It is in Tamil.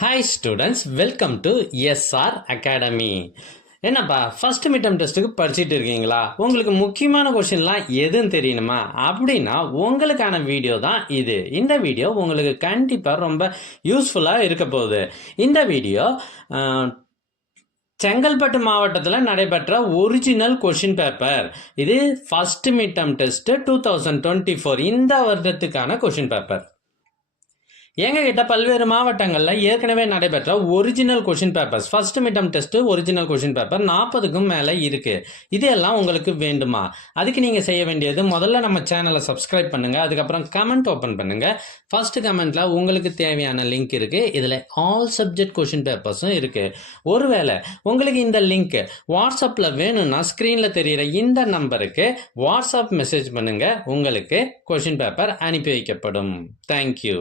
Hi students, welcome to SR academy. என்னப்பா ஃபர்ஸ்ட் மிட்டம் டெஸ்ட்டுக்கு படிச்சுட்டு இருக்கீங்களா? உங்களுக்கு முக்கியமான கொஷின்லாம் எதுன்னு தெரியணுமா? அப்படின்னா உங்களுக்கான வீடியோ தான் இது. இந்த வீடியோ உங்களுக்கு கண்டிப்பாக ரொம்ப யூஸ்ஃபுல்லாக இருக்க போகுது. இந்த வீடியோ செங்கல்பட்டு மாவட்டத்தில் நடைபெற்ற ஒரிஜினல் கொஷின் பேப்பர். இது ஃபர்ஸ்ட் மிட்டம் டெஸ்ட் 2024 இந்த வருடத்துக்கான கொஷின் பேப்பர். எங்ககிட்ட பல்வேறு மாவட்டங்களில் ஏற்கனவே நடைபெற்ற original question papers first midterm test original question paper 40க்கும் மேலே இருக்குது. இதெல்லாம் உங்களுக்கு வேண்டுமா? அதுக்கு நீங்கள் செய்ய வேண்டியது, முதல்ல நம்ம சேனலை சப்ஸ்கிரைப் பண்ணுங்கள், அதுக்கப்புறம் கமெண்ட் ஓப்பன் பண்ணுங்கள். ஃபர்ஸ்ட் கமெண்ட்டில் உங்களுக்கு தேவையான லிங்க் இருக்குது. இதில் ஆல் சப்ஜெக்ட் கொஷின் பேப்பர்ஸும் இருக்குது. ஒருவேளை உங்களுக்கு இந்த லிங்க் வாட்ஸ்அப்பில் வேணும்னா ஸ்க்ரீனில் தெரிகிற இந்த நம்பருக்கு வாட்ஸ்அப் மெசேஜ் பண்ணுங்கள். உங்களுக்கு கொஷின் பேப்பர் அனுப்பி வைக்கப்படும். தேங்க்யூ.